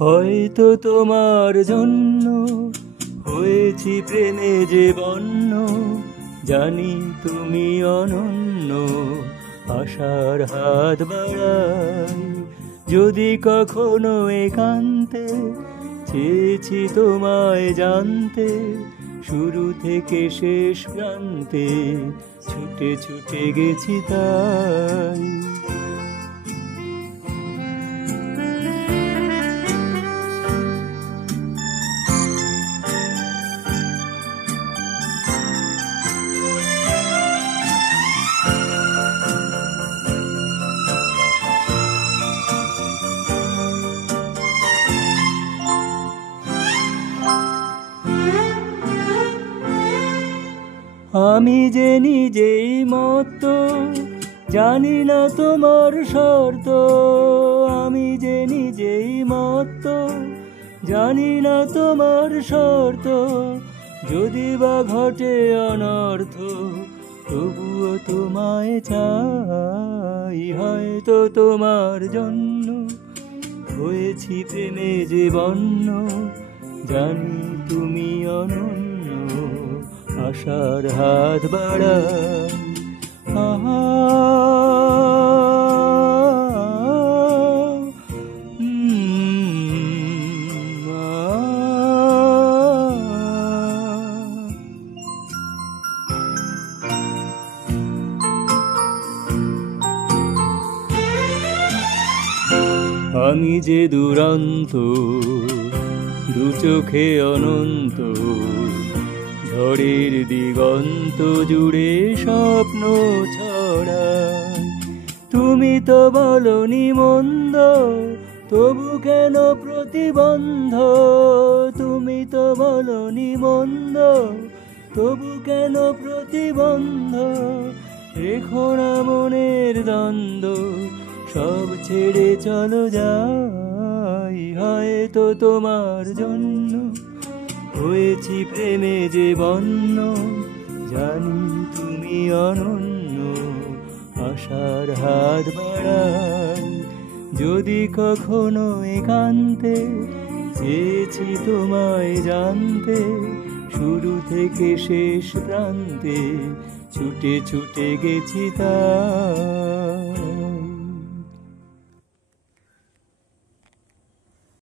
হয়তো তোমার জন্য হয়েছি প্রেমে যে বন্য, জানি তুমি অনন্য, আশার হাত বাড়াই। যদি কখনো একান্তে চেয়েছি তোমায় জানতে, শুরু থেকে শেষ প্রান্তে ছুটে ছুটে গেছি তাই। আমি যে নিজেই মত, জানি না তোমার শর্ত। আমি যে নিজেই মত, জানি না তোমার শর্ত। যদি বা ঘটে অনর্থ, তবুও তোমায় চাই। হয়তো তোমার জন্য হয়েছি প্রেমে যে বন্য, জানি তুমি অনন্য, আশার হাত বাড়াই। আহা আমি যে দুরন্ত, দু চোখে অনন্ত, ঝড়ের দিগন্ত জুড়ে স্বপ্ন ছড়াই। তুমি তো বলনি মন্দ, তবু কেন প্রতিবন্ধ? তুমি তো বলনি মন্দ, তবু কেন প্রতিবন্ধ? রেখো না মনের দ্বন্দ্ব, সব ছেড়ে চলো যাই। হয়তো তোমার জন্য হয়েছি প্রেমে যে বন্য, জানি তুমি অনন্য, আশার হাত বাড়াই। যদি কখনো একান্তে চেয়েছি তোমায় জানতে, শুরু থেকে শেষ প্রান্তে ছুটে ছুটে গেছি তাই।